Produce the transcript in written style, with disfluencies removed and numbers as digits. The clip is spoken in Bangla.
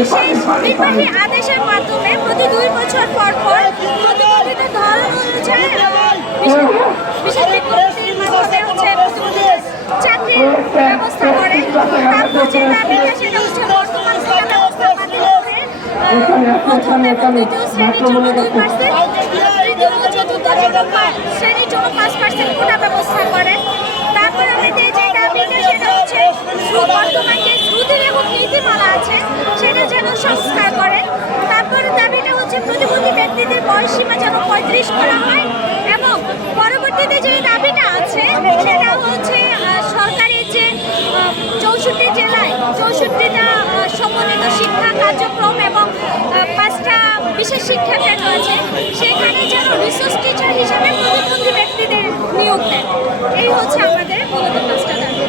বিশেষ নির্বাহী আদেশের মাধ্যমে প্রতি 2 বছর পর পর প্রতিবন্ধিত ধরন অনুযায়ী বিশেষ বিজ্ঞপ্তির মাধ্যমে চাকরির ব্যবস্থা করে। তারপর যে দাবিটা সেটা হচ্ছে বর্তমান শিক্ষা ব্যবস্থা মাধ্যমে প্রথম এবং দ্বিতীয় শ্রেণীর জন্য 2%, তৃতীয় ও চতুর্থ শ্রেণীর জন্য 5% কোটা ব্যবস্থা করে। তারপর আমাদের যে দাবিটা সেটা হচ্ছে বর্তমান যে শ্রুতির এবং নীতিমালা আছে সেটা যেন সংস্কার করেন। তারপর দাবিটা হচ্ছে প্রতিবন্ধী ব্যক্তিদের বয়সসীমা যেন 35 করা হয় এবং পরবর্তীতে যে দাবিটা আছে সেটা হচ্ছে সরকারি যে 64 জেলায় 64টা সমন্বিত শিক্ষা কার্যক্রম এবং 5টা বিশেষ শিক্ষা কেন্দ্র আছে সেখানে যেন রিসোর্স টিচার হিসেবে প্রতিবন্ধী ব্যক্তিদের নিয়োগ দেন। এই হচ্ছে আমাদের মূলত 5টা দাবি।